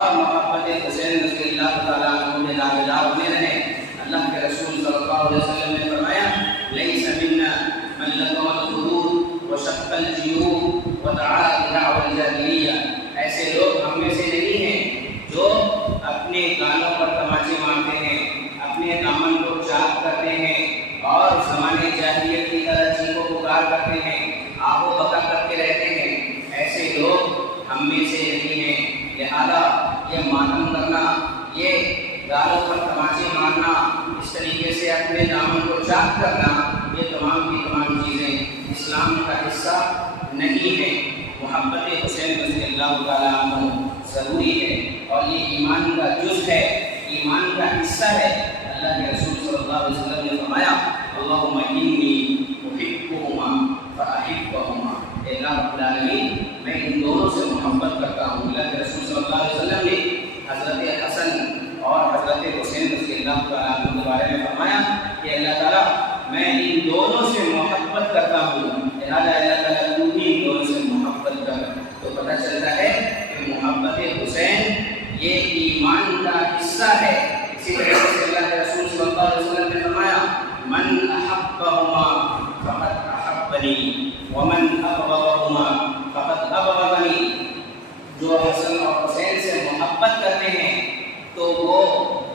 اور محبت حسین رضی اللہ تعالیٰ عنہ میں لاگزار بنے رہے۔ اللہ کے رسول صلی اللہ علیہ وسلم نے فرمایا لیس منا من لطم الخدود وشق الجیوب ودعا بدعوى الجاہلیہ، ایسے لوگ ہم میں سے نہیں ہیں جو اپنے گالوں پر تماچے مارتے ہیں، اپنے دامن کو چاک کرتے ہیں اور زمانے جاہلیت کی طرح چیخو پکار کرتے ہیں، آہ و بکا کرتے رہتے ہیں، ایسے لوگ ہم میں سے نہیں ہیں۔ لہذا یہ ماتم کرنا، یہ گالوں پر تماچے مارنا، اس طریقے سے اپنے دامن کو چاک کرنا، یہ تمام کی تمام چیزیں اسلام کا حصہ نہیں ہے۔ محبت حسین رضی اللہ تعالیٰ عنہ ضروری ہے اور یہ ایمان کا جز ہے، ایمان کا حصہ ہے۔ اللہ کے رسول صلی اللہ علیہ وسلم نے فرمایا اللہم انی احبہما فاحبہما، اے اللہ رب العالمین میں ان دونوں سے محبت کرتا ہوں۔ اللہ کے رسول صلی اللہ علیہ وسلم نے حضرت حسن اور حضرت حسین رضی اللہ تعالیٰ عنہ کے بارے میں فرمایا کہ اللہ تعالیٰ میں ان دونوں سے محبت کرتا ہوں، لہٰذا اللہ تعالیٰ تو بھی ان دونوں سے محبت کر۔ تو پتہ چلتا ہے کہ محبت حسین یہ ایمان کا حصہ ہے۔ اسی طرح سے اللہ کے رسول صلی اللہ علیہ وسلم نے فرمایا من احبہما فقد احبنی ومن ابغضہما فقد ابغضنی، جو حسن اور حسین سے محبت کرتے ہیں تو وہ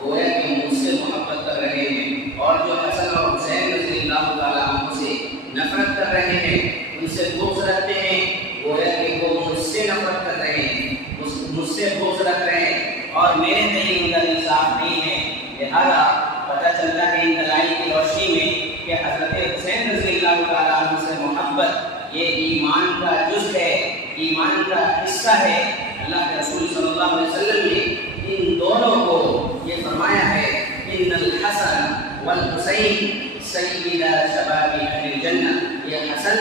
گویا کہ مجھ سے محبت کر رہے ہیں، اور جو حسن اور حسین رضی اللہ تعالیٰ عنہ سے نفرت کر رہے ہیں، ان سے بغض رکھتے ہیں، گویا کہ وہ مجھ سے نفرت کر رہے ہیں، مجھ سے بغض رکھ رہے ہیں اور میرے نہیں ان کا انصاف نہیں ہے۔ لہذا پتہ چلتا ہے ان دلائل کی روشنی میں کہ حضرت حسین رضی اللہ تعالیٰ عنہ سے محبت یہ ایمان کا جز ہے، ایمان کا حصہ ہے۔ اللہ کے رسول صلی اللہ علیہ وسلم نے ان دونوں کو یہ فرمایا ہے ان الحسن والحسین سیدا شباب اہل الجنہ، یہ حسن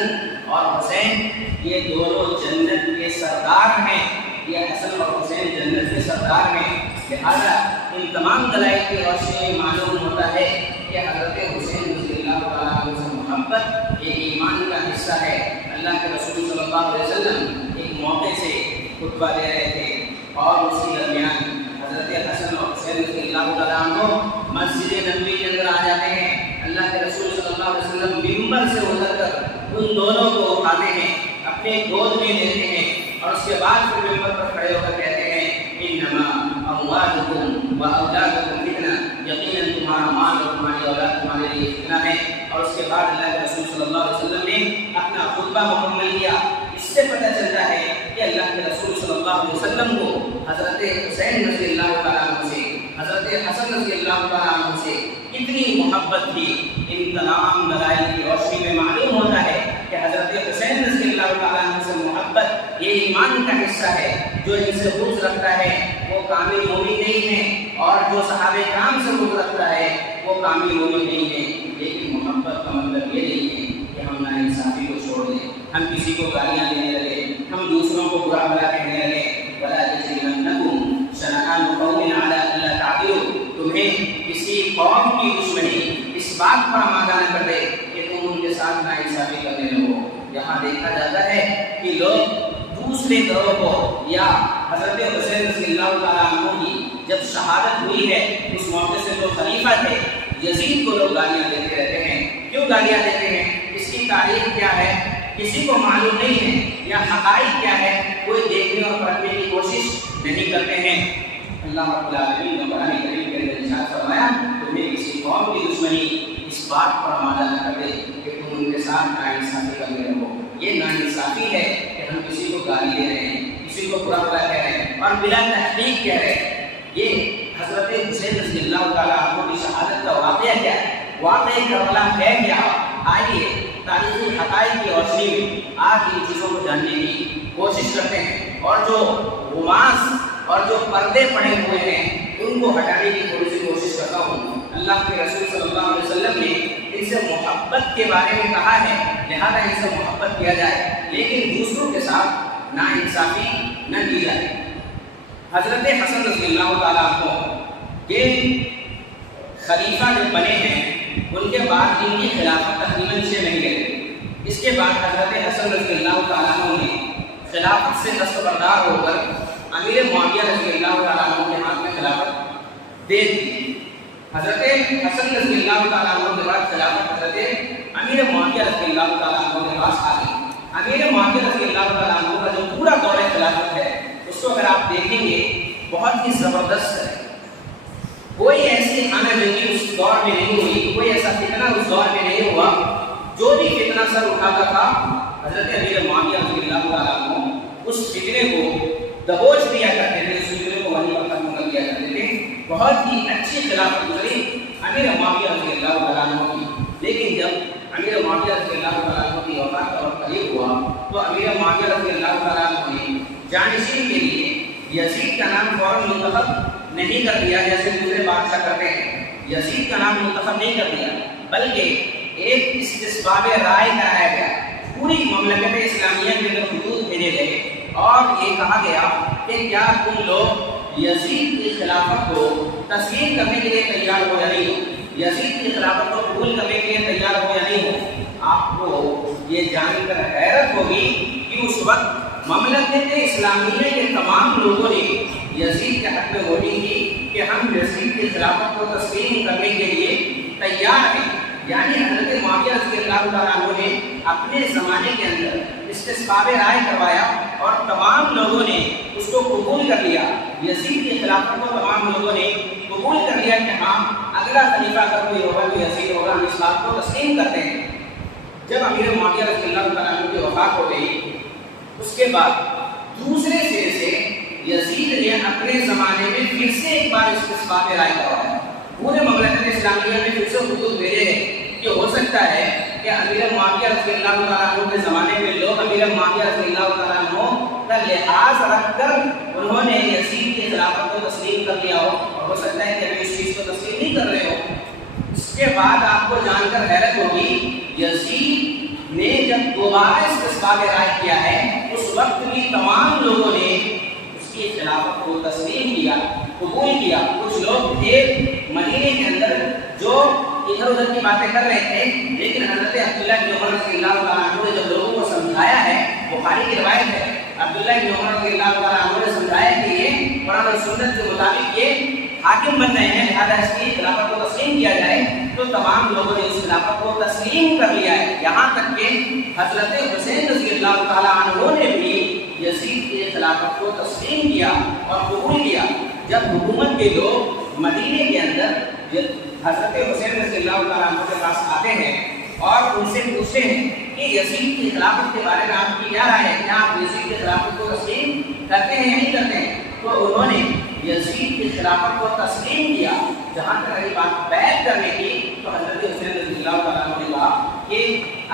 اور حسین یہ دونوں جنت کے سردار ہیں، یہ حسن اور حسین جنت کے سردار ہیں۔ لہذا ان تمام دلائل کی روشنی میں معلوم ہوتا ہے کہ حضرت حسین رضی اللہ تعالیٰ عنہ سے محبت یہ ایمان کا حصہ ہے۔ اللہ کے رسول صلی اللہ علیہ وسلم ایک موقع سے خطبہ دے رہے تھے اور اسی درمیان حضرت حسن اور حسین رضی اللہ تعالیٰ عنہ مسجد نبوی کے اندر آ جاتے ہیں۔ اللہ کے رسول صلی اللہ علیہ وسلم ممبر سے اتر کر ان دونوں کو اٹھاتے ہیں، اپنے گود میں لیتے ہیں اور اس کے بعد پھر ممبر پر کھڑے ہو کر کہتے ہیں انما اموالکم و اولادکم فتنہ، یقیناً تمہارا مال اور تمہاری اولاد تمہارے لیے فتنہ ہے۔ اور اس کے بعد اللہ کے رسول صلی اللہ علیہ وسلم نے اپنا خطبہ مکمل کیا۔ اس سے پتہ چلتا ہے کہ اللہ کے رسول صلی اللہ علیہ وسلم کو حضرت حسین رضی اللہ تعالیٰ عنہ سے، حضرت حسن رضی اللہ تعالیٰ عنہ سے کتنی محبت تھی۔ ان تمام دلائل کی روشنی میں معلوم ہوتا ہے کہ حضرت حسین رضی اللہ تعالیٰ عنہ سے محبت یہ ایمان کا حصہ ہے۔ جو ان سے بغض رکھتا ہے وہ کامل مومن نہیں ہے، اور جو صحابہ کرام سے بغض رکھتا ہے وہ کامل مومن نہیں ہے۔ لیکن محبت کا مطلب یہ نہیں ہے کہ ہم ناانصافی کو چھوڑ دیں، ہم کسی کو گالیاں دینے لگے، ہم دوسروں کو برا بھلا کہنے لگے۔ وَلَا يَجْرِمَنَّكُمْ شَنَآنُ قَوْمٍ عَلَىٰ أَلَّا تَعْدِلُوا، تمہیں کسی قوم کی دشمنی اس بات پر آمادہ نہ کر دے کہ تم ان کے ساتھ ناانصافی کرنے لگو۔ یہاں دیکھا جاتا ہے کہ لوگ دوسرے گروہ کو یا حضرت حسین رضی اللہ تعالیٰ عنہ کی جب شہادت ہوئی ہے اس موقع سے جو خلیفہ تھے یزید کو لوگ گالیاں دیتے رہتے ہیں۔ کیوں گالیاں دیتے ہیں؟ اس کی تاریخ کیا ہے کسی کو معلوم نہیں ہے، یا حقائق کیا ہے کوئی دیکھنے اور پڑھنے کی کوشش نہیں کرتے ہیں۔ اللہ رب العالمین نے قرآن کریم کے اندر ارشاد فرمایا تمہیں کسی قوم کی دشمنی اس بات پر آمادہ نہ کر دے کہ تم ان کے ساتھ ناانصافی کرنے لگو۔ یہ ناانصافی ہے کہ ہم کسی کو گالی دے رہے ہیں، کسی کو برا بھلا کہہ رہے ہیں اور بلا تحقیق کہہ رہے ہیں۔ یہ حضرت حسین رضی اللہ تعالیٰ عنہ کی شہادت کا واقعہ کیا ہے؟ واقعہ کربلا ہے کیا؟ آئیے تاریخی حقائق کی روشنی میں آج ان چیزوں کو جاننے کی کوشش کرتے ہیں، اور جو غماس اور جو پردے پڑے ہوئے ہیں ان کو ہٹانے کی تھوڑی سی کوشش کرتا ہوں۔ اللہ کے رسول صلی اللہ علیہ وسلم نے ان سے محبت کے بارے میں کہا ہے، لہذا ان سے محبت کیا جائے، لیکن دوسروں کے ساتھ ناانصافی نہ کی جائے۔ حضرت حسن رضی اللہ تعالیٰ عنہ یہ خلیفہ جو بنے ہیں ان کے بعد ان کی خلافت تقریباً 6 مہینے رہی۔ اس کے بعد حضرت حسن رضی اللہ تعالیٰ عنہ نے خلافت سے دستبردار ہو کر امیر معاویہ رضی اللہ تعالیٰ دے دی۔ حضرت حسن رضی اللہ تعالیٰ عنہ کے بعد خلافت حضرت امیر معاویہ رضی اللہ تعالیٰ عنہ کے پاس آ گئی۔ امیر معاویہ رضی اللہ تعالیٰ عنہ کا جو پورا دور خلافت ہے اس کو اگر آپ دیکھیں گے بہت ہی زبردست ہے۔ کوئی ایسی خانہ جنگی اس دور میں نہیں ہوئی، کوئی ایسا فتنہ اس دور میں نہیں ہوا۔ جو بھی فتنہ سر اٹھاتا تھا حضرت امیر معاویہ رضی اللہ تعالیٰ عنہ اس فتنے کو دبوچ دیا کرتے تھے، اس فتنے کو وہیں پر ختم کر دیا کرتے تھے۔ بہت ہی اچھی خلافت گزری امیر معاویہ رضی اللہ تعالیٰ عنہ کی۔ لیکن جب امیر معاویہ رضی اللہ تعالیٰ عنہ کی وفات کا وقت قریب ہوا تو امیر معاویہ رضی اللہ تعالیٰ عنہ نے جانشین کے لیے یزید کا نام فوراً منتخب نہیں کر دیا جیسے دوسرے بادشاہ کرتے ہیں۔ یزید کا نام منتخب نہیں کر دیا بلکہ ایک استصواب رائے کرایا گیا۔ پوری مملکت اسلامیہ کے اندر حدود بھیجے گئے اور یہ کہا گیا کہ کیا تم لوگ یزید کی خلافت کو تسلیم کرنے کے لیے تیار ہو یا نہیں ہو، یزید کی خلافت کو قبول کرنے کے لیے تیار ہو یا نہیں ہو۔ آپ کو یہ جان کر حیرت ہوگی کہ اس وقت مملکت اسلامیہ کے تمام لوگوں نے یزید کے حق میں ووٹنگ کی کہ ہم یزید کی خلافت کو تسلیم کرنے کے لیے تیار ہیں۔ یعنی حضرت معاویہ رضی اللہ تعالیٰ عنہ نے اپنے زمانے کے اندر استصواب رائے کروایا اور تمام لوگوں نے اس کو قبول کر لیا۔ یزید کی خلافت کو تمام لوگوں نے قبول کر لیا کہ ہاں اگلا خلیفہ اگر کوئی ہوگا تو یزید ہوگا، ہم اس بات کو تسلیم کرتے ہیں۔ جب امیر معاویہ رضی اللہ تعالیٰ عنہ کی وفات ہو گئی اس کے بعد دوسرے سرے سے یزید نے اپنے زمانے میں پھر سے ایک بار استصواب رائے کروایا۔ پورے مملکت اسلامیہ میں پھر سے حدود بھیجے ہیں کہ ہو سکتا ہے کہ امیر معاویہ رضی اللہ تعالیٰ عنہ کے زمانے میں لوگ امیر معاویہ رضی اللہ تعالیٰ عنہ کا لحاظ رکھ کر انہوں نے یزید کی خلافت کو تسلیم کر لیا ہو، اور ہو سکتا ہے کہ ابھی اس چیز کو تسلیم نہیں کر رہے ہو۔ اس کے بعد آپ کو جان کر حیرت ہوگی یزید نے جب دوبارہ استصواب رائے کیا ہے اس وقت بھی تمام لوگوں نے اس کی خلافت کو تسلیم کیا، قبول کیا۔ کچھ لوگ تھے مدینے کے اندر جو ادھر ادھر کی باتیں کر رہے تھے، لیکن حضرت عبداللہ بن عمر رضی اللہ تعالیٰ عنہ نے جب لوگوں کو سمجھایا ہے، بخاری کی روایت ہے، عبداللہ بن عمر رضی اللہ تعالیٰ عنہ نے سمجھایا کہ یہ قرآن اور سنت کے مطابق یہ حاکم بن رہے ہیں، لہٰذا اس کی خلافت کو تسلیم کیا جائے، تو تمام لوگوں نے اس خلافت کو تسلیم کر لیا ہے۔ یہاں تک کہ حضرت حسین رضی اللہ تعالیٰ عنہ نے بھی یزید کی خلافت کو تسلیم کیا اور قبول کیا۔ جب حکومت کے لوگ مدینے کے اندر حضرت حسین رضی اللہ تعالیٰ عنہ کے پاس آتے ہیں اور ان سے پوچھتے ہیں کہ یزید کی خلافت کے بارے میں آپ کی کیا رائے ہے، کیا آپ یزید کی خلافت کو تسلیم کرتے ہیں یا نہیں کرتے ہیں، تو انہوں نے یزید کی خلافت کو تسلیم کیا۔ جہاں تک رہی بات بیعت کرنے کی تو حضرت حسین رضی اللہ تعالیٰ عنہ نے کہا کہ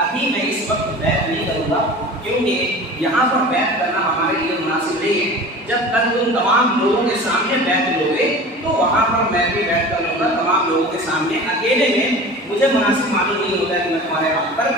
ابھی میں اس وقت بیعت نہیں کروں گا کیونکہ یہاں پر بیعت کرنا ہمارے لیے مناسب نہیں ہے۔ جب تک تم تمام لوگوں کے سامنے بیعت لو گے تو وہاں پر میں بھی بیعت کر لوں گا، تمام لوگوں کے سامنے اکیلے میں مجھے مناسب معلوم نہیں ہوتا ہے کہ میں تمہارے حق پر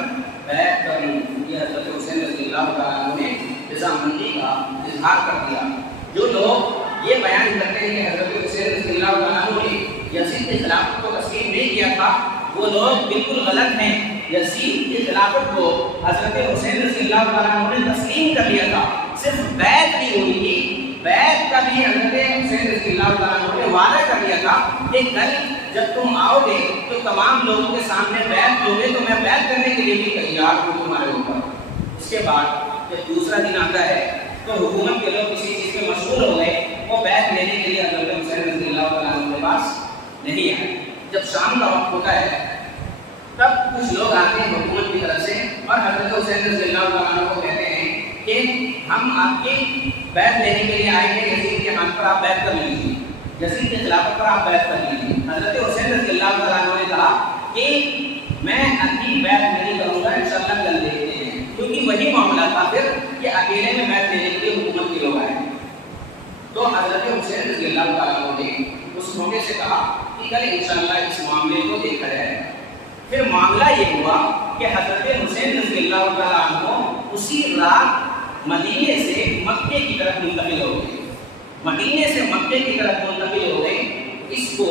بیعت کر لوں۔ یہ حضرت حسین رضی اللہ تعالیٰ عنہ نے رضامندی کا اظہار کر دیا۔ جو لوگ یہ بیان کرتے ہیں کہ حضرت حسین رضی اللہ تعالیٰ عنہ نے یزید کی خلافت کو تسلیم نہیں کیا تھا، وہ لوگ بالکل غلط ہیں۔ یزید کی خلافت کو حضرت حسین رضی اللہ تعالیٰ عنہ نے تسلیم کر لیا تھا، صرف بیعت نہیں ہوئی تھی، بیعت کا بھی حضرت حسین رضی اللہ تعالیٰ عنہ نے وعدہ کر لیا تھا کہ کل جب تم آؤ گے تو تمام لوگوں کے سامنے بیعت لو گے تو میں بیعت کرنے کے لیے بھی تیار ہوں تمہارے اوپر۔ اس کے بعد جب دوسرا دن آتا ہے تو حکومت کے لوگ کسی چیز میں مشغول ہو گئے، وہ بیعت لینے کے لیے حضرت حسین رضی اللہ تعالیٰ عنہ کے پاس نہیں آئے۔ جب شام کا وقت ہوتا ہے تب کچھ لوگ آتے ہیں حکومت کی طرف سے اور حضرت حسین رضی اللہ تعالیٰ عنہ کو کہتے ہیں کہ ہم آپ کی بیعت لینے کے لیے آئے ہیں، یزید کے ہاتھ پر آپ بیعت کر لیجیے، یزید کے خلافت پر آپ بیعت کر لیجیے۔ حضرت حسین رضی اللہ تعالیٰ عنہ نے کہا کہ میں ابھی بیعت نہیں کروں گا، انشاءاللہ کل دیکھتے ہیں، کیونکہ وہی معاملہ تھا پھر کہ اکیلے میں بیعت لینے کے لیے حکومت کے لوگ آئے۔ تو حضرت حسین رضی اللہ تعالیٰ عنہ نے اس موقع سے کہا کہ کل انشاءاللہ اس معاملے کو دیکھا جائے۔ پھر معاملہ یہ ہوا کہ حضرت حسین رضی اللہ تعالیٰ عنہ اسی رات مدینے سے مکے کی طرف منتقل ہو گئے، مدینے سے مکے کی طرف منتقل ہو گئے۔ اس کو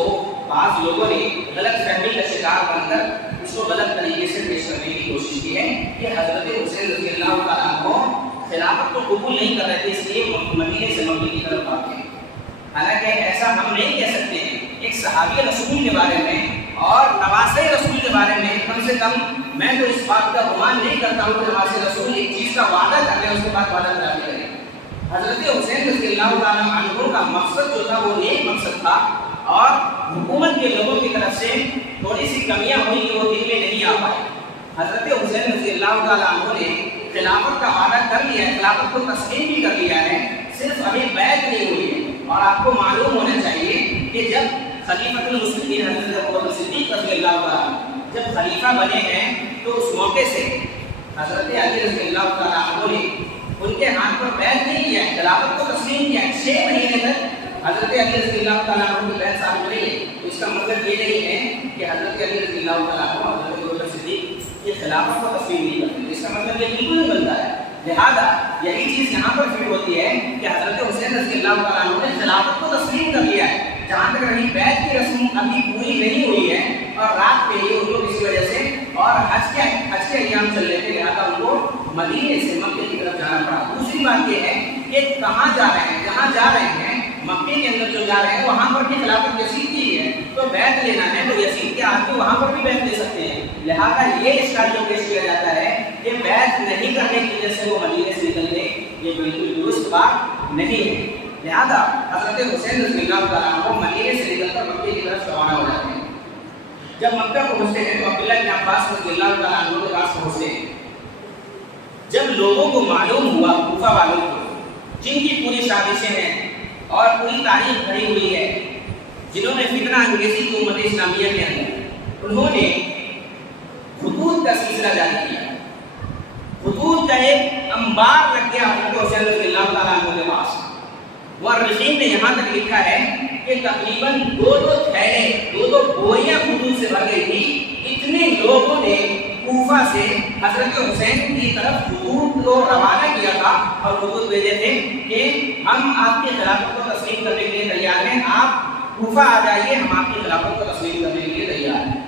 بعض لوگوں نے غلط فہمی کا شکار بن کر اس کو غلط طریقے سے پیش کرنے کی کوشش کی ہے کہ حضرت حسین رضی اللہ تعالیٰ عنہ خلافت کو قبول نہیں کر رہے تھے، اس لیے مدینے سے مکے کی طرف آتے ہیں۔ حالانکہ ایسا ہم نہیں کہہ سکتے ہیں کہ ایک صحابی رسول کے بارے میں اور نواسۂ رسول کے بارے میں کم سے کم میں تو اس بات کا گمان نہیں کرتا ہوں کہ نواسۂ رسول ایک چیز کا وعدہ کر لیں اس کے بعد وعدہ خلافی کریں۔ حضرت حسین رضی اللہ تعالیٰ عنہ کا مقصد جو تھا وہ نیک مقصد تھا، اور حکومت کے لوگوں کی طرف سے تھوڑی سی کمیاں ہوئی کہ وہ دل میں نہیں آ پائے۔ حضرت حسین رضی اللہ تعالیٰ عنہ نے خلافت کا وعدہ کر لیا ہے، خلافت کو تسلیم بھی کر لیا ہے، صرف ابھی بیعت نہیں ہوئی ہے۔ اور آپ کو معلوم ہونا چاہیے کہ جب خلیفۃ المسلمین حضرت ابوبکر صدیق رضی اللہ تعالیٰ جب خلیفہ بنے ہیں تو اس موقع سے حضرت علی رضی اللہ تعالیٰ عنہ نے ان کے ہاتھ پر بیعت نہیں کیا ہے، خلافت کو تسلیم کیا ہے۔ 6 مہینے تک حضرت علی رضی اللہ تعالیٰ عنہ کی بیعت ثابت نہیں ہے۔ اس کا مطلب یہ نہیں ہے کہ حضرت علی رضی اللہ تعالیٰ عنہ حضرت ابوبکر صدیق کی خلافت کو تسلیم نہیں کرتے، اس کا مطلب یہ بالکل نہیں بنتا ہے۔ لہذا یہی چیز یہاں پر فٹ ہوتی ہے کہ حضرت حسین رضی اللہ تعالیٰ عنہ نے خلافت کو تسلیم کر لیا ہے، جہاں تک رہی بیعت کی رسم ابھی پوری نہیں ہوئی ہے، اور رات کے لیے ان کو کسی وجہ سے اور حج کے ایام چل رہے تھے، لہٰذا ان کو مدینے سے مکے کی طرف جانا پڑا۔ دوسری بات یہ ہے کہ کہاں جا رہے ہیں، جہاں جا رہے ہیں مکے کے اندر جو جا رہے ہیں وہاں پر بھی خلافت یزید کی ہے، تو بیعت لینا ہے تو یزید کے آدمی وہاں پر بھی بیعت لے سکتے ہیں۔ لہٰذا یہ اشکال جو پیش کیا جاتا ہے کہ بیعت نہیں کرنے کی وجہ سے وہ مدینے سے نکل گئے، یہ بالکل درست بات نہیں ہے۔ لہذا حضرت حسین رضی اللہ تعالیٰ عنہ مدینے سے نکل کر مکے کی طرف روانہ ہو جاتے ہیں۔ جب مکہ پہنچتے ہیں تو عبداللہ بن عباس رضی اللہ تعالیٰ عنہ کے پاس پہنچتے ہیں۔ جب لوگوں کو معلوم ہوا، کوفہ والوں کو جن کی پوری سازشیں ہیں اور پوری تاریخ بھری ہوئی ہے، جنہوں نے فتنہ انگیزی کی امت اسلامیہ کے اندر، انہوں نے خطوط کا سلسلہ جاری کیا۔ خطوط کا ایک انبار لگ گیا حضرت حسین رضی اللہ تعالیٰ عنہ کے پاس۔ مورخین نے یہاں تک لکھا ہے کہ تقریباً 2 تھیلے 2 بوریاں خطوط سے بھر گئی تھی۔ اتنے لوگوں نے کوفہ سے حضرت حسین کی طرف خطوط کو روانہ کیا تھا اور خطوط بھیجے تھے کہ ہم آپ کی خلافت کو تسلیم کرنے کے لیے تیار ہیں، آپ کوفہ آ جائیے، ہم آپ کی خلافت کو تسلیم کرنے کے لیے تیار ہیں۔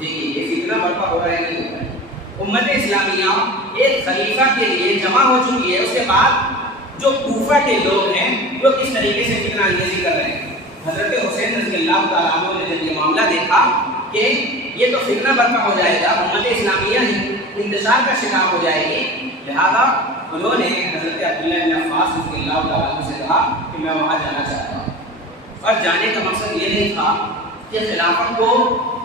دیکھیے یہ فتنہ برپا ہو رہا ہے نہیں ہو رہا ہے۔ امت اسلامیہ ایک خلیفہ کے لیے جمع ہو چکی ہے، اس کے بعد جو کوفہ کے لوگ ہیں وہ کس طریقے سے فتنہ انگیزی کر رہے ہیں۔ حضرت حسین رضی اللہ تعالیٰ عنہ نے جب یہ معاملہ دیکھا کہ یہ تو فتنہ برپا ہو جائے گا، امت اسلامیہ انتشار کا شکار ہو جائے گی، لہذا انہوں نے حضرت عبداللہ بن عباس رضی اللہ تعالیٰ عنہ سے کہا کہ میں وہاں جانا چاہتا ہوں۔ اور جانے کا مقصد یہ نہیں تھا کہ خلافت کو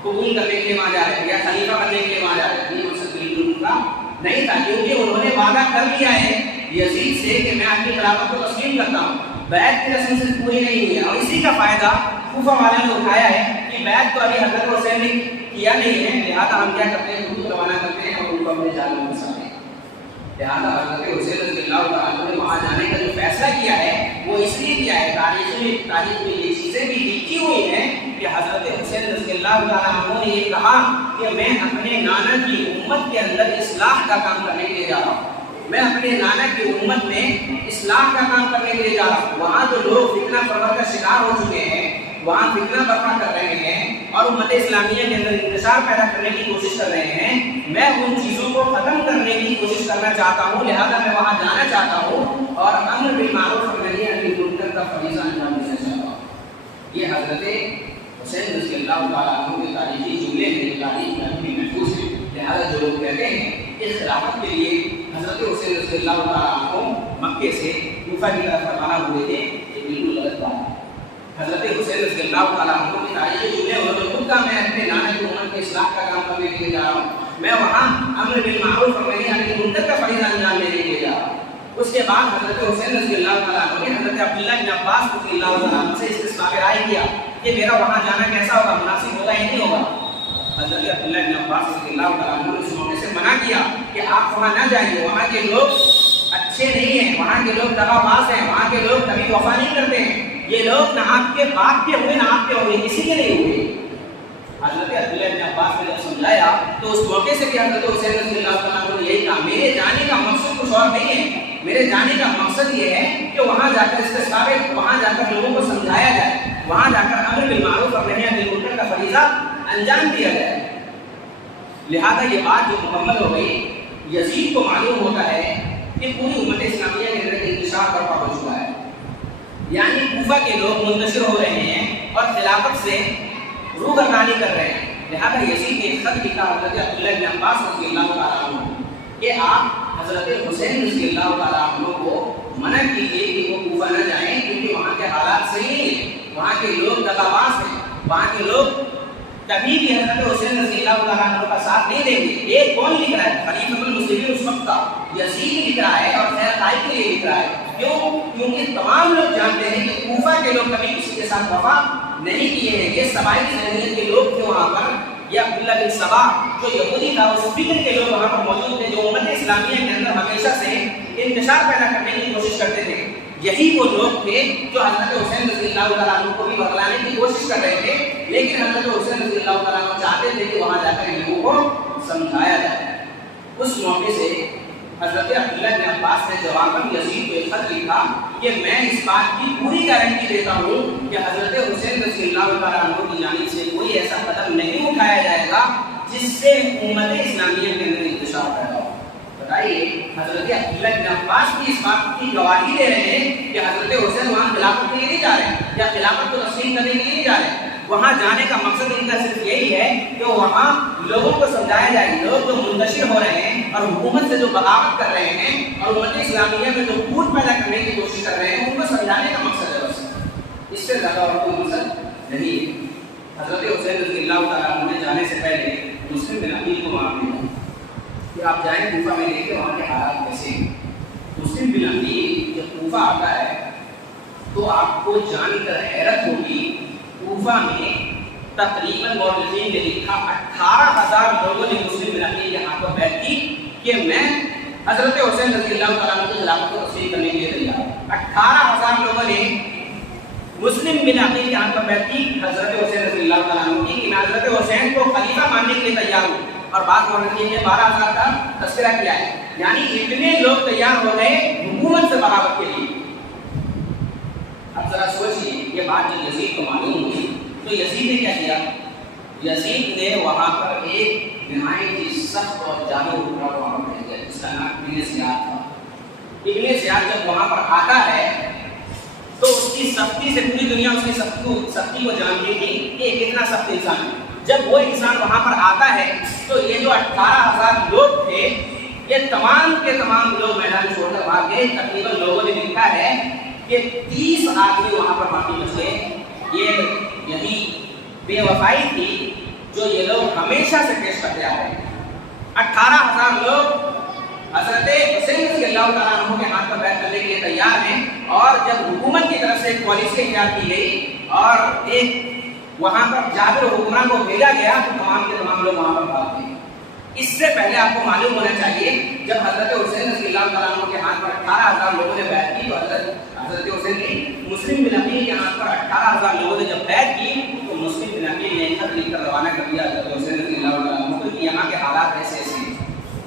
قبول کرنے کے لیے وہاں جا رہے ہیں یا خلیفہ بننے کے لیے وہاں جا رہے ہیں، یہ مقصد بالکل ان کا نہیں تھا، کیونکہ انہوں نے وعدہ کر لیا ہے یزید سے کہ میں اپنی خلافت کو تسلیم کرتا ہوں۔ بیعت کی رسم سے پوری نہیں ہوئی ہے، اور اسی کا فائدہ کوفہ والوں نے اٹھایا ہے کہ بیعت تو ابھی حضرت حسین نے کیا نہیں ہے، لہٰذا ہم کیا کرتے ہیں، خطوط روانہ کرتے ہیں اور ان کو اپنے جال میں پھنساتے ہیں۔ لہٰذا حضرت حسین رضی اللہ تعالیٰ عنہ نے وہاں جانے کا جو فیصلہ کیا ہے وہ اس لیے کیا ہے، تاریخ میں یہ چیزیں بھی لکھی ہوئی ہیں کہ حضرت حسین رضی اللہ تعالیٰ عنہ نے یہ کہا کہ میں اپنے نانا کی امت کے اندر اصلاح کا کام کرنے کے لیے جا رہا ہوں، میں اپنے نانا کی امت میں اصلاح کا کام کرنے کے لیے جا رہا ہوں۔ وہاں جو لوگ فتنہ پرور کا شکار ہو چکے ہیں، وہاں فتنہ برپا کر رہے ہیں اور امت اسلامیہ کے اندر انتشار پیدا کرنے کی کوشش کر رہے ہیں، میں ان چیزوں کو ختم کرنے کی کوشش کرنا چاہتا ہوں، لہذا میں وہاں جانا چاہتا ہوں اور امر بالمعروف اور نہی عن المنکر کا فریضہ انجام دینا چاہتا ہوں۔ یہ حضرت حسین رضی اللہ تعالیٰ عنہ کے تاریخی جملے میں تاریخ میں بھی محفوظ ہے۔ لہذا جو لوگ کہتے ہیں کہ خلافت کے لیے حضرت حسین رضی اللہ تعالیٰ عنہ مکے سے کوفہ کی طرف روانہ ہوئے تھے، یہ بالکل غلط بات ہے۔ حضرت حسین رضی اللہ تعالیٰ عنہ کی تاریخی جملے انہوں نے خود کہا میں اپنے نانا کی امت کے اصلاح کا کام کرنے کے لیے جا رہا ہوں، میں وہاں امر بالمعروف اور نہی عن المنکر کا فریضہ انجام دینے کے لیے جا رہا ہوں۔ اس کے بعد حضرت حسین رضی اللہ تعالیٰ عنہ نے حضرت عبداللہ بن عباس رضی اللہ تعالیٰ عنہ سے استفسار رائے کیا کہ میرا وہاں جانا کیسا ہوگا، مناسب ہوگا یا نہیں ہوگا۔ حضرت عبداللہ بن عباس رضی اللہ تعالیٰ عنہ نے اس موقع سے منع کیا کہ آپ وہاں نہ جائیے، وہاں کے لوگ اچھے نہیں ہیں، وہاں کے لوگ دغا باز ہیں، وہاں کے لوگ کبھی وفا نہیں کرتے ہیں، یہ لوگ نہ آپ کے باپ کے ہوئے نہ آپ کے ہوئے، کسی کے نہیں ہوئے۔ حضرت عبداللہ بن عباس نے جب سمجھایا تو اس موقع سے بھی حضرت حسین رضی اللہ تعالیٰ عنہ نے یہی کہا میرے جانے کا مقصد کچھ اور نہیں ہے، میرے جانے کا مقصد یہ ہے کہ وہاں جا کر استثار، وہاں جا کر لوگوں کو سمجھایا جائے، وہاں جا کر امر بالمعروف اور نہی عن المنکر کا فریضہ انجام دیا جائے۔ لہذا یہ بات جو مکمل ہو گئی، یزید کو معلوم ہوتا ہے کہ پوری امت اسلامیہ کے اندر انتشار برپا ہو چکا ہے، یعنی کوفہ کے لوگ منتشر ہو رہے ہیں اور خلافت سے روگردانی کر رہے ہیں. لہٰذا یزید نے ایک خط لکھا حضرت عبداللہ بن عباس رضی اللہ تعالیٰ عنہ کہ آپ حضرت حسین رضی اللہ تعالیٰ عنہ کو منع کیجیے کہ وہ کوفہ نہ جائیں، کیونکہ وہاں کے حالات صحیح نہیں ہیں، وہاں کے لوگ دغاباز ہیں، وہاں کے لوگ کبھی بھی حضرت حسین رضی اللہ تعالیٰ عنہ کا ساتھ نہیں دیں گے. ایک کون لکھ رہا ہے؟ خلیفۃ المسلمین اس وقت کا یزید لکھ رہا ہے، اور خیر خائی کے لیے لکھ رہا ہے. کیوں؟ کیونکہ تمام لوگ جانتے ہیں کہ کوفہ کے لوگ کبھی کسی کے ساتھ وفا نہیں کیے ہیں. یہ سبائی ذہنیت کے لوگ تھے وہاں پر. یہ عبداللہ بن سبا جو یہودی تھا، اس فکر کے لوگ وہاں پر موجود تھے جو امت اسلامیہ کے اندر ہمیشہ سے انتشار پیدا کرنے کی کوشش کرتے تھے. یہی وہ لوگ تھے جو حضرت حسین رضی اللہ تعالیٰ عنہ کو بھی بغلانے کی کوشش کر رہے تھے، لیکن حضرت حسین رضی اللہ تعالیٰ عنہ چاہتے تھے کہ وہاں جا کر ان لوگوں کو سمجھایا جائے. اس موقع سے حضرت عبداللہ بن عباس نے جواباً یزید کو ایک خط لکھا کہ میں اس بات کی پوری گارنٹی دیتا ہوں کہ حضرت حسین رضی اللہ تعالیٰ عنہ کی جانب سے کوئی ایسا قدم نہیں اٹھایا جائے گا جس سے امت اسلامیہ کے اندر انتشار پیدا ہو. بتائیے، حضرت عبداللہ بن عباس بھی اس بات کی گواہی دے رہے ہیں کہ حضرت حسین وہاں خلافت کے لیے نہیں جا رہے ہیں یا خلافت کو تسلیم کرنے کے لیے نہیں جا رہے ہیں. وہاں جانے کا مقصد ان کا صرف یہی ہے کہ وہاں لوگوں کو سمجھایا جائے. لوگ جو منتشر ہو رہے ہیں اور حکومت سے جو بغاوت کر رہے ہیں اور امت اسلامیہ میں جو پھوٹ پیدا کرنے کی کوشش کر رہے ہیں، ان کو سمجھانے کا مقصد ہے. بس اس سے زیادہ اور کوئی مقصد نہیں ہے. حضرت حسین رضی اللہ تعالیٰ عنہ نے جانے سے پہلے مسلم بن عقیل کو معاف دیا کہ آپ جائیں کوفہ میں، دیکھیں وہاں کے حالات کیسے ہیں. مسلم بن عقیل جب کوفہ آتا ہے تو آپ کو جان کر حیرت ہوگی، کوفہ میں تقریباً مورخین نے لکھا 18,000 لوگوں نے مسلم بن عقیل کے ہاتھ پر بیعت کی کہ میں حضرت حسین رضی اللہ تعالیٰ عنہ کی خلافت کو تسلیم کرنے کے لیے تیار ہوں. 18,000 لوگوں نے مسلم بن عقیل کے ہاتھ پر بیعت کی حضرت حسین رضی اللہ تعالیٰ عنہ کی کہ میں حضرت حسین کو خلیفہ ماننے کے لیے تیار ہوں. اور بعض مورخین نے 12,000 کا تذکرہ کیا ہے، یعنی اتنے لوگ تیار ہو گئے حکومت سے بغاوت کے لیے. اب ذرا سوچیے، یہ بات جب یزید کو معلوم ہوئی تو یزید نے کیا کیا؟ یزید نے وہاں پر ایک نہایت ہی سخت اور جادو حکمران وہاں پر بھیج دیا جس کا نام ابن زیاد تھا. ابن زیاد جب وہاں پر آتا ہے تو اس کی سختی سے پوری دنیا اس کی سختی کو جانتی تھی کہ یہ کتنا سخت انسان ہے. جب وہ انسان وہاں پر آتا ہے تو یہ جو 18,000 لوگ تھے، یہ تمام کے تمام لوگ میدان چھوڑ کر بھاگ گئے. تقریباً لوگوں نے لکھا ہے کہ 30 آدمی وہاں پر باقی بچے. یہی بے وفائی تھی جو یہ لوگ ہمیشہ سے پیش کرتے آ رہے ہیں. 18,000 لوگ حضرت حسین رضی اللہ تعالیٰ عنہ کے ہاتھ پر بیعت کرنے کے لیے تیار ہیں. اور جب حکومت کی طرف سے ایک پالیسی اختیار کی گئی اور ایک وہاں پر جابر حکمران کو بھیجا گیا تو تمام کے تمام لوگ وہاں پر بھاگ گئے. اس سے پہلے آپ کو معلوم ہونا چاہیے جب حضرت حسین رضی اللہ تعالیٰ عنہ کے ہاتھ پر 18,000 لوگوں نے بیعت کی تو حضرت حسین نے مسلم بن عقیل کے ہاتھ پر 18,000 لوگوں نے جب بیعت کی تو مسلم بن عقیل نے خط لکھ کر روانہ کر دیا حضرت حسین رضی اللہ تعالیٰ عنہ کو کہ یہاں کے حالات ایسے ایسے ہیں.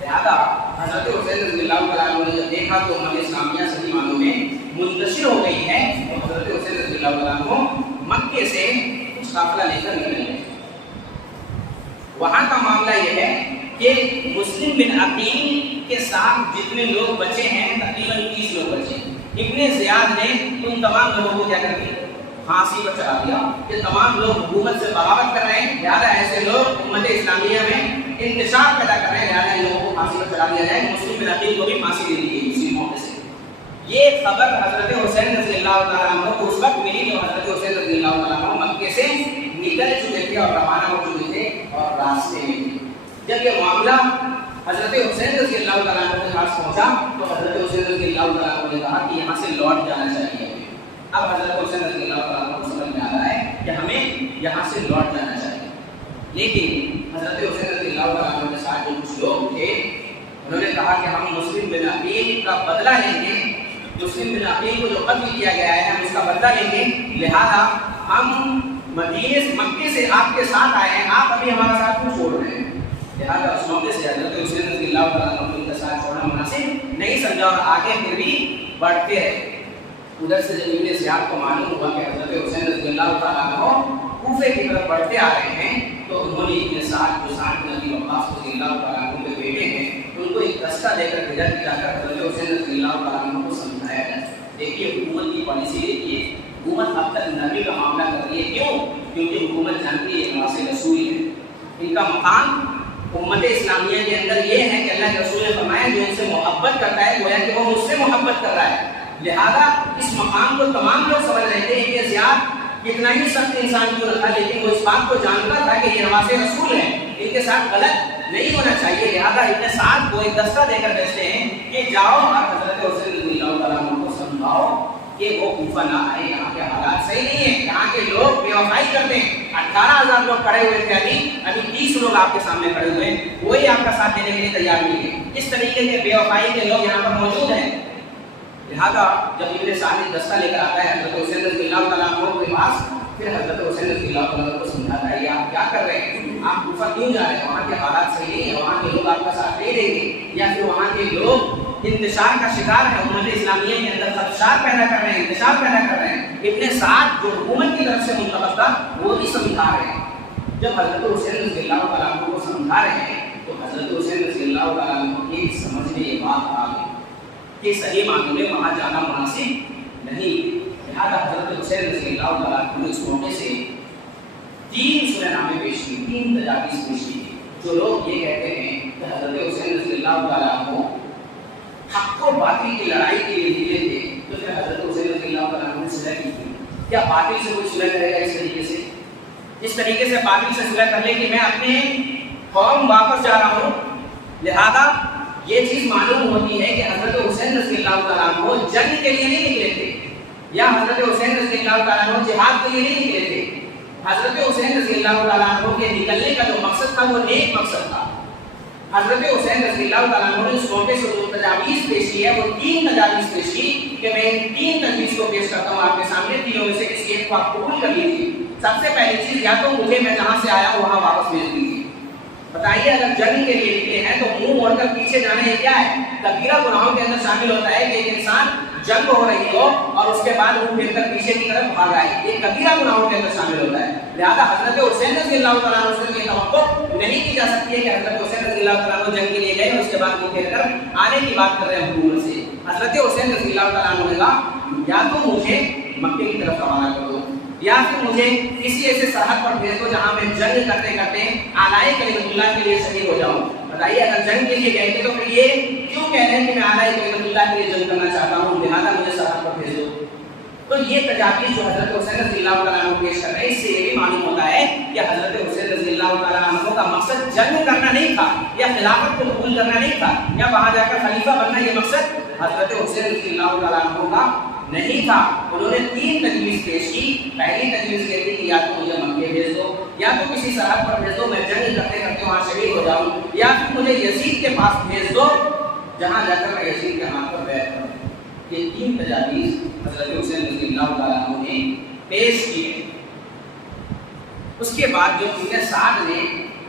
لہٰذا حضرت حسین رضی اللہ تعالیٰ عنہ نے جب دیکھا تو امت اسلامیہ صحیح معنوں میں منتشر ہو گئی ہے تو حضرت حسین رضی اللہ تعالیٰ عنہ مکے سے کچھ قافلہ لے کر نکل گئے. وہاں کا معاملہ یہ ہے کہ مسلم بن عقیل کے ساتھ جتنے لوگ بچے ہیں تقریباً 30 لوگ بچے. ابن زیاد نے ان تمام لوگوں کو کیا کر دیا؟ پھانسی پر چڑھا دیا. یہ تمام لوگ حکومت سے بغاوت کر رہے ہیں، لہٰذا ایسے لوگ امت اسلامیہ میں انتشار پیدا کر رہے ہیں، لہٰذا ان لوگوں کو پھانسی پر چڑھا دیا جائے. مسلم بن عقیل کو بھی پھانسی دے دی گئی اسی موقع سے. یہ خبر حضرت حسین رضی اللہ تعالیٰ عنہ کو اس وقت ملی جب حضرت حسین رضی اللہ تعالیٰ عنہ مکے سے نکل چکے تھے اور روانہ ہو چکے تھے اور راستے میں تھے. جب یہ معاملہ حضرت حسین رضی اللہ تعالیٰ عنہ کے پاس پہنچا تو حضرت حسین رضی اللہ تعالیٰ عنہ نے کہا کہ یہاں سے لوٹ جانا چاہیے. اب حضرت حسین رضی اللہ تعالیٰ عنہ کو سمجھ میں آ رہا ہے کہ ہمیں یہاں سے لوٹ جانا چاہیے. لیکن حضرت حسین رضی اللہ تعالیٰ عنہ کے ساتھ جو کچھ لوگ تھے انہوں نے کہا کہ ہم مسلم بن عقیل کا بدلہ لیں گے. مسلم بن عقیل کو جو قتل کیا گیا ہے ہم اس کا بدلہ لیں گے، لہٰذا ہم مکے سے آپ کے ساتھ آئے ہیں، آپ ابھی ہمارا ساتھ کیوں چھوڑ رہے ہیں؟ لہٰذا اس موقع سے حضرت حسین رضی اللہ تعالیٰ عنہ ان کا ساتھ چھوڑنا مناسب نہیں سمجھا اور آگے پھر بھی بڑھتے رہے. ادھر سے جب ابن زیاد کو معلوم ہوا کہ حضرت حسین رضی اللہ تعالیٰ عنہ کوفے کی طرف بڑھتے آ رہے ہیں تو انہوں نے اپنے ساتھ جو سعد بن ابی وقاص رضی اللہ تعالیٰ عنہ کے بیٹے ہیں ان کو ایک دستہ دے کر بھیجا کہ جا کر حضرت حسین رضی اللہ تعالیٰ عنہ کو سمجھایا جائے. دیکھیے حکومت کی پالیسی دیکھیے، حکومت اب تک نرمی کا معاملہ کر رہی ہے. کیوں؟ کیونکہ حکومت جانتی ہے نواز رسول ہے، ان کا مقام امت اسلامیہ کے اندر یہ ہے کہ اللہ کے رسول نے فرمایا جو ان سے محبت کرتا ہے گویا کہ وہ مجھ سے محبت کر رہا ہے. لہذا اس مقام کو تمام لوگ سمجھ رہے تھے کہ زیاد کتنا ہی سخت انسان کیوں نہ تھا، لیکن وہ اس بات کو جانتا تھا کہ یہ نواز رسول ہیں، ان کے ساتھ غلط نہیں ہونا چاہیے. لہذا ابن سعد کو ایک دستہ دے کر بھیجتے ہیں کہ جاؤ اور حضرت حسین رضی اللہ تعالیٰ عنہ کو سمجھاؤ کہ وہ کوفہ نہ آئے، یہاں کے حالات صحیح نہیں ہیں، یہاں کے لوگ بے وفائی کرتے ہیں. 18,000 لوگ کھڑے ہوئے تھے، ابھی 30 لوگ آپ کے سامنے کھڑے ہوئے ہیں، وہی آپ کا ساتھ دینے کے لیے تیار نہیں ہے. اس طریقے کے بے وفائی کے لوگ یہاں پر موجود ہیں. لہذا جب ابن سعد ایک دستہ لے کر آتا ہے حضرت حسین رضی اللہ تعالیٰ عنہ کے پاس، پھر حضرت حسین رضی اللہ تعالیٰ عنہ کو سمجھاتا ہے آپ کیا کر رہے ہیں، آپ کوفہ کیوں جا رہے ہیں، وہاں کے حالات صحیح نہیں ہیں، وہاں کے لوگ آپ کا ساتھ نہیں دیں گے، یا پھر وہاں کے لوگ انتشار کا شکار ہے، امت اسلامیہ کے اندر خدشات پیدا کر رہے ہیں، انتشار پیدا کر رہے ہیں. ابن سعد جو حکومت کی طرف سے منتخب تھا وہ بھی سمجھا رہے ہیں. جب حضرت حسین رضی اللہ تعالیٰ عنہ کو سمجھا رہے ہیں تو حضرت حسین رضی اللہ تعالیٰ عنہ کی سمجھ میں یہ بات آ گئی کہ صحیح معنوں میں وہاں جانا مناسب نہیں. لہٰذا حضرت حسین رضی اللہ تعالیٰ عنہ نے اس موقع سے 3 سلحنامے پیش کیے، 3 تجاویز پیش کی. جو لوگ یہ کہتے ہیں کہ حضرت حسین رضی اللہ تعالیٰ عنہ حق و باطل کی لڑائی کے لیے نکلے تھے، تو پھر حضرت حسین رضی اللہ تعالیٰ عنہ نے صلح کی تھی. کیا باطل سے کوئی صلح کرے گا اس طریقے سے باطل سے صلح کر لے کہ میں اپنے قوم واپس جا رہا ہوں؟ لہذا یہ چیز معلوم ہوتی ہے کہ حضرت حسین رضی اللہ تعالیٰ عنہ جنگ کے لیے نہیں نکلے تھے، یا حضرت حسین رضی اللہ تعالیٰ عنہ جہاد کے لیے نہیں نکلے تھے. حضرت حسین رضی اللہ تعالیٰ عنہ کے نکلنے کا جو مقصد تھا وہ نیک مقصد تھا. حضرت حسین رضی اللہ تعالیٰ عنہ نے اس موقع سے جو تجاویز پیش کی ہے وہ 3 تجاویز پیش کی کہ میں ان 3 تجویز کو پیش کرتا ہوں آپ کے سامنے، تینوں میں سے کسی ایک کو آپ قبول کر لیجیے. سب سے پہلی چیز، یا تو مجھے میں جہاں سے آیا ہوں وہاں واپس بھیج دیجیے. بتائیے اگر جنگ کے لیے نکلے ہیں تو منہ موڑ کر پیچھے جانا یہ کیا ہے؟ کبیرہ گناہوں کے اندر شامل ہوتا ہے کہ ایک انسان جنگ ہو رہی ہو اور اس کے بعد وہ پھر کر پیچھے کی طرف بھاگ آئے، یہ کبیرہ گناہوں کے اندر شامل ہوتا ہے. لہذا حضرت حسین رضی اللہ تعالیٰ عنہ سے یہ توقع نہیں کی جا سکتی ہے کہ حضرت حسین رضی اللہ تعالیٰ عنہ جنگ کے لیے گئے اور اس کے بعد وہ پھر کر آنے کی بات کر رہے ہیں حکومت سے. حضرت حسین رضی اللہ تعالیٰ عنہ نے کہا یا تو مجھے مکے کی طرف روانہ کر دو، یا پھر مجھے کسی ایسے سرحد پر بھیج دو جہاں میں جنگ کرتے کرتے اعلی کلمت اللہ کے لیے شہید ہو جاؤں. بتائیے اگر جنگ کے لیے گئے تھے تو پھر یہ کیوں کہہ رہے ہیں کہ میں اعلی کلمت اللہ کے لیے جنگ کرنا چاہتا ہوں، لہٰذا مجھے سرحد پر بھیج دو. تو یہ تجاویز جو حضرت حسین رضی اللہ تعالیٰ عنہ پیش کر رہے ہیں، اس سے یہ بھی معلوم ہوتا ہے کہ حضرت حسین رضی اللہ تعالیٰ عنہ کا مقصد جنگ کرنا نہیں تھا، یا خلافت کو قبول کرنا نہیں تھا، یا وہاں جا کر خلیفہ بننا. یہ مقصد حضرت حسین رضی اللہ تعالیٰ عنہ کا نہیں تھا. انہوں نے 3 تجویز پیش کی. پہلی تجویز یہ تھی کہ یا تو مجھے مکے بھیج دو، یا تو کسی سرحد پر بھیج دو میں جنگ کرتے کرتے وہاں شہید ہو جاؤں، یا پھر مجھے یزید کے پاس بھیج دو جہاں جا کر میں یزید کے ہاتھ پر بیعت کروں. یہ 3 تجاویز حضرت حسین رضی اللہ تعالیٰ عنہ نے پیش کیے. اس کے بعد جو ابن سعد نے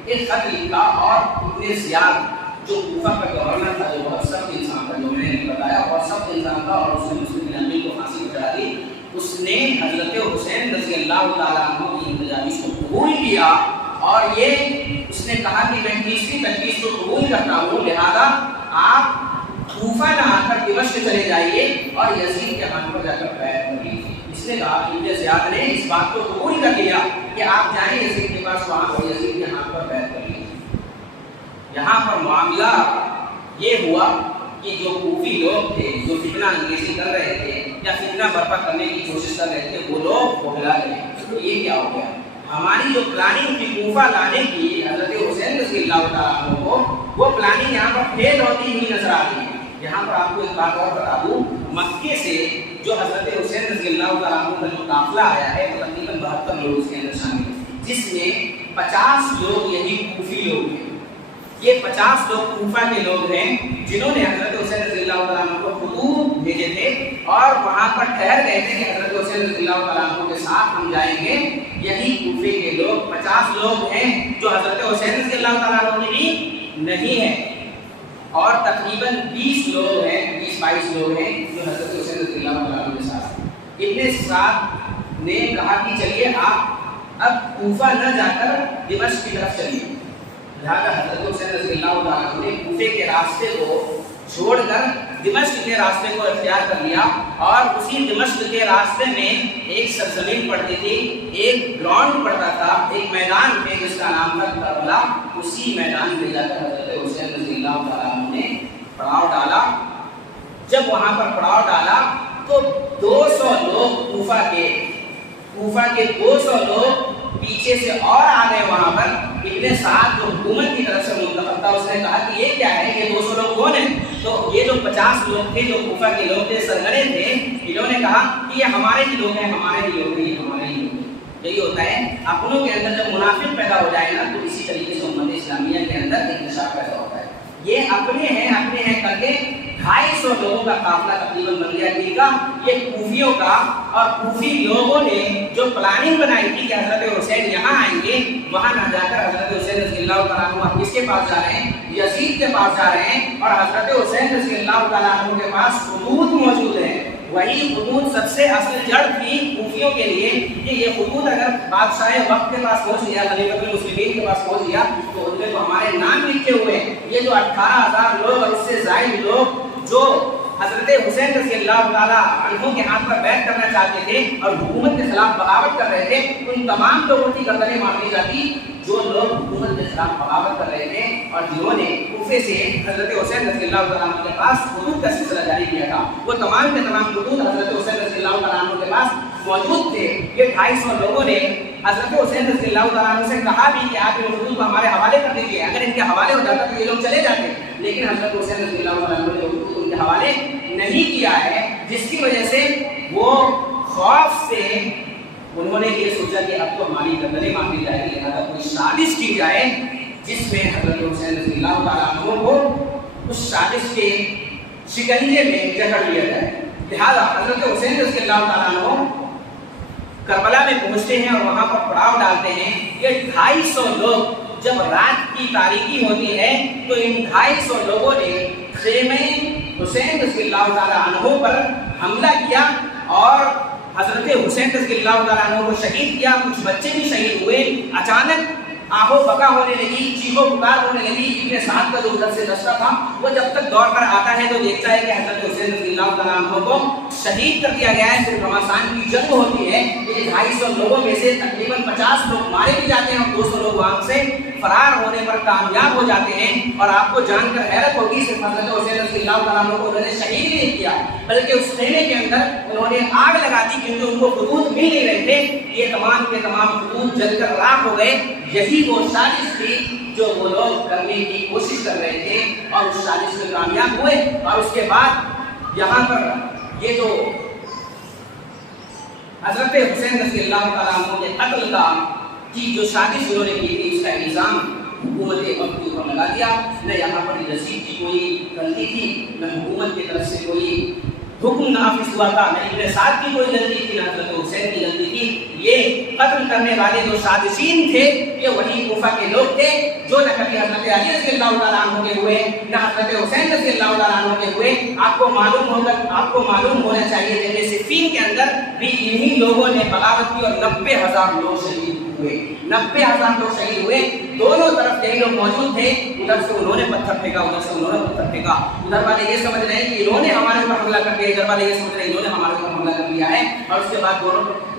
ایک خط لکھا اور ابن زیاد جو کوفہ کا گورنر تھا، جو بہت سخت انسان تھا، جو میں نے بتایا بہت سخت انسان تھا اور اس نے مسلم بن عقیل کو پھانسی پہ چڑھا دی، اس نے حضرت حسین رضی اللہ تعالیٰ عنہ کی ان تجاویز کو قبول کیا اور یہ اس نے کہا کہ میں تیسری تجویز کو قبول کرتا ہوں، لہذا آپ کوفہ نہ آ کر دمشق چلے جائیے اور یزید کے ہاتھ پر جا کر بیعت کر لیجیے. اس نے کہا ابن زیاد نے اس بات کو قبول کر لیا کہ آپ جائیں یزید کے پاس، وہاں پر یزید کے ہاتھ پر بیعت کر لیجیے. یہاں پر معاملہ یہ ہوا کہ جو کوفی لوگ تھے، جو فتنہ انگیزی کر رہے تھے یا فتنہ برپا کرنے کی کوشش کر رہے تھے، وہ لوگ بھلا گئے. تو یہ کیا ہو گیا؟ ہماری جو پلاننگ تھی کوفہ لانے کی حضرت حسین رضی اللہ تعالیٰ عنہ کو، وہ پلاننگ یہاں پر فیل ہوتی ہوئی نظر آ رہی ہے. یہاں پر آپ کو ایک بات اور بتا دوں، مکے سے جو حضرت حسین رضی اللہ تعالیٰ عنہ کا جو قافلہ آیا ہے وہ تقریباً 72 لوگ اس کے اندر شامل ہیں، جس میں 50 لوگ یہی کوفی لوگ ہیں. یہ 50 لوگ کوفہ کے لوگ ہیں جنہوں نے حضرت حسین رضی اللہ تعالیٰ عنہ کو خطوط بھیجے تھے اور وہاں پر ٹھہر گئے تھے کہ حضرت حسین رضی اللہ تعالیٰ عنہ کے ساتھ ہم جائیں گے. یہی کوفے کے لوگ 50 لوگ ہیں جو حضرت حسین رضی اللہ تعالیٰ عنہ کی نہیں ہیں، اور تقریباً 20 لوگ ہیں، 20-22 لوگ ہیں جو حضرت حسین رضی اللہ تعالیٰ عنہ کے ساتھ. ابن سعد نے کہا کہ چلیے آپ اب کوفہ نہ جا کر دمشق کی طرف چلیے. لہٰذا حضرت حسین رضی اللہ تعالیٰ عنہ نے کوفے کے راستے کو چھوڑ کر دمشق کے راستے کو اختیار کر لیا اور اسی دمشق کے راستے میں ایک سرزمین پڑتی تھی، ایک گراؤنڈ پڑتا تھا، ایک میدان پہ جس کا نام تھا کربلا، اسی میدان میں جا کر حضرت حسین رضی اللہ تعالیٰ عنہ نے پڑاؤ ڈالا۔ جب وہاں پر پڑاؤ ڈالا تو 200 لوگ کوفہ کے 200 لوگ پیچھے سے اور آ گئے وہاں پر۔ ابن سعد جو حکومت کی طرف سے منتخب تھا، اس نے کہا کہ یہ کیا ہے، یہ 200 لوگ کون ہیں؟ تو یہ جو 50 لوگ تھے جو کوفہ کے لوگ تھے، سرگنے تھے، انہوں نے کہا کہ یہ ہمارے ہی لوگ ہیں، ہمارے ہی لوگ ہیں، یہ ہمارے ہی لوگ ہیں۔ یہی ہوتا ہے اپنوں کے اندر جب منافق پیدا ہو جائے نا، تو اسی طریقے سے امت اسلامیہ کے اندر انتشار پیدا ہوتا ہے۔ یہ اپنے ہیں کر کے 250 لوگوں کا قافلہ تقریباً بن گیا ٹھیک ہے۔ یہ کوفیوں کا، اور کوفی لوگوں نے جو پلاننگ بنائی تھی کہ حضرت حسین یہاں آئیں گے، وہاں نہ جا کر حضرت حسین رضی اللہ تعالیٰ عنہ کس کے پاس جا رہے ہیں؟ یزید کے پاس جا رہے ہیں، اور حضرت حسین رضی اللہ تعالیٰ عنہ کے پاس خطوط موجود ہیں۔ وہی خطوط سب سے اصل جڑ تھی کوفیوں کے لیے کہ یہ خطوط اگر بادشاہ وقت کے پاس پہنچ گیا، خلیفۃ المسلمین کے پاس پہنچ گیا، تو ان میں تو ہمارے نام لکھے ہوئے ہیں۔ یہ جو 18,000 لوگ اور اس سے زائد لوگ جو حضرت حسین رضی اللہ تعالیٰ عنہ کے ہاتھ پر بیعت کرنا چاہتے تھے اور حکومت کے خلاف بغاوت کر رہے تھے، ان تمام لوگوں کی گردنیں مار دی جاتی جو لوگ حکومت کے خلاف بغاوت کر رہے تھے اور جنہوں نے کوفے سے حضرت حسین رضی اللہ تعالیٰ عنہ کے پاس خطوط کا سلسلہ جاری کیا تھا۔ وہ تمام کے تمام خطوط حضرت حسین رضی اللہ تعالیٰ عنہ کے پاس موجود تھے۔ یہ 250 لوگوں نے حضرت حسین رضی اللہ تعالیٰ عنہ سے کہا بھی کہ آپ یہ خطوط کو ہمارے حوالے کر دیجیے، اگر ان کے حوالے ہو جاتا تو یہ لوگ چلے جاتے، لیکن حضرت حسین رضی اللہ تعالیٰ عنہ نے خطوط ان کے حوالے نہیں کیا ہے، جس کی وجہ سے وہ خوف سے انہوں نے یہ سوچا کہ اب تو ہماری گردنیں مار دی جائے گی، لہٰذا کوئی سازش کی جائے جس میں حضرت حسین رضی اللہ تعالیٰ عنہ کو اس سازش کے شکنجے میں جکڑ لیا جائے۔ لہٰذا حضرت حسین رضی اللہ تعالیٰ عنہ کربلا میں پہنچتے ہیں اور وہاں پر پڑاؤ ڈالتے ہیں۔ یہ 250 لوگ جب رات کی تاریکی ہوتی ہے تو ان 250 لوگوں نے خیمے حسین رضی اللہ تعالیٰ عنہ پر حملہ کیا اور حضرت حسین رضی اللہ تعالیٰ عنہ کو شہید کیا۔ کچھ بچے بھی شہید ہوئے۔ اچانک آہو بکا ہونے لگی، چیخو پکار ہونے لگی۔ ابن سعد کا جو ادھر سے دستہ تھا وہ جب تک دوڑ کر آتا ہے تو دیکھتا ہے کہ حضرت حسین رضی اللہ تعالیٰ عنہ کو شہید کر دیا گیا ہے۔ پھر گھمسان کی جنگ ہوتی ہے۔ یہ 250 لوگوں میں سے تقریباً 50 لوگ مارے بھی جاتے ہیں اور 200 لوگ وہاں سے فرار ہونے پر کامیاب ہو جاتے ہیں۔ اور آپ کو جان کر حیرت ہوگی، صرف حضرت حسین رضی اللہ تعالیٰ عنہ کو انہوں نے شہید نہیں کیا بلکہ اس خیمے کے اندر انہوں نے آگ لگا دی، کیونکہ ان کو خطوط مل نہیں رہے تھے۔ یہ تمام کے تمام خطوط جل کر راکھ ہو گئے۔ یہی وہ سازش تھی جو وہ لوگ کرنے کی کوشش کر رہے تھے اور اس سازش میں کامیاب ہوئے۔ اور اس کے بعد یہاں پر یہ جو حضرت حسین رضی اللہ تعالیٰ عنہ کے قتل کی جو سازش انہوں نے کی تھی، اس کا الزام حکومت وقت کے اوپر لگا دیا۔ نہ یہاں پر یزید کی کوئی غلطی تھی، نہ حکومت کی طرف سے کوئی حکم نافذ ہوا تھا، نہ ابن سعد کی کوئی غلطی تھی، نہ حضرت حسین کی غلطی تھی۔ یہ قتل کرنے والے جو سازشین تھے یہ وہی کوفہ کے لوگ تھے جو نہ کبھی حضرت علی رضی اللہ تعالیٰ عنہ کے ہوئے، نہ حضرت حسین رضی اللہ تعالیٰ عنہ کے ہوئے۔ آپ کو معلوم ہونا چاہیے جنگ صفین کے اندر بھی انہی لوگوں نے بغاوت کی اور 90,000 لوگ شہید ہوئے۔ 90,000 لوگ شہید ہوئے۔ دونوں طرف یہی لوگ موجود تھے، ادھر سے انہوں نے پتھر پھینکا، ادھر سے انہوں نے پتھر پھینکا۔ ادھر والے یہ سمجھ رہے ہیں کہ انہوں نے ہمارے اوپر حملہ کر دیا، ادھر والے یہ سمجھ رہے ہیں انہوں نے ہمارے اوپر حملہ کر دیا ہے۔ اور اس کے بعد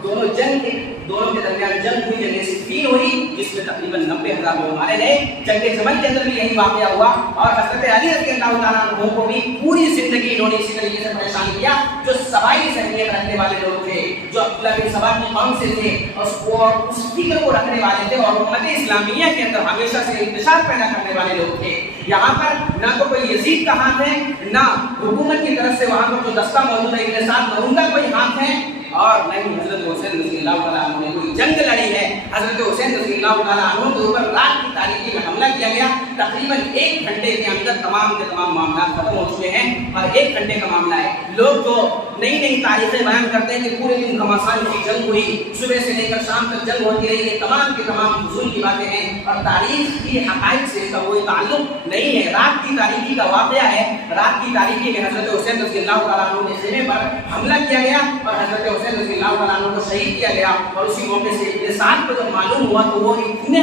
دونوں کے درمیان جنگ ہوئی، جنگ صفین ہوئی، جس میں تقریباً 90,000 لوگ مارے گئے۔ جنگ جمل کے اندر بھی یہی واقعہ ہوا اور حضرت علی رضی اللہ تعالیٰ عنہ کو بھی پوری زندگی انہوں نے اسی طریقے سے پریشان کیا۔ جو سبائی ذہنیت رکھنے والے لوگ تھے، جو عبداللہ بن سبا کی قوم سے تھے اور اس فکر کو رکھنے والے تھے اور امت اسلامیہ کے اندر ہمیشہ سے انتشار پیدا کرنے والے لوگ تھے، یہاں پر نہ تو کوئی یزید کا ہاتھ ہے، نہ حکومت کی طرف سے وہاں پر جو دستہ موجود ہے ابن سعد نہ ان کا کوئی ہاتھ ہے، اور نہ ہی حضرت حسین رضی اللہ تعالیٰ عنہ نے کوئی جنگ لڑی ہے۔ حضرت حسین رضی اللہ تعالیٰ عنہ کے اوپر رات کی تاریکی میں حملہ کیا گیا۔ تقریباً 1 گھنٹے کے اندر تمام کے تمام معاملات ختم ہو چکے ہیں اور 1 گھنٹے کا معاملہ ہے۔ لوگ جو نئی تاریخیں بیان کرتے ہیں کہ پورے دن گھمسان کی جنگ ہوئی، صبح سے لے کر شام تک جنگ ہوتی رہی، یہ تمام کے تمام فضول کی باتیں ہیں اور تاریخ کی حقائق سے اس کا کوئی تعلق نہیں ہے۔ رات کی تاریکی کا واقعہ ہے۔ رات کی تاریکی میں حضرت حسین رضی اللہ تعالیٰ عنہ کے خیمے پر حملہ کیا گیا اور حضرت حسین رضی اللہ تعالیٰ عنہ کو شہید کیا گیا۔ اور اسی موقع سے ابن سعد کو جب معلوم ہوا تو وہ اتنے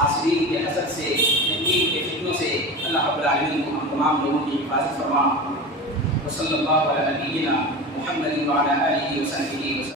حاسدین کے حسد سے، تنقید کے فتنوں سے اللہ رب العالمین کو ہم تمام لوگوں کی حفاظت فرما۔ وصلی اللہ علی نبینا محمد وعلی آلہ وصحبہ وسلم۔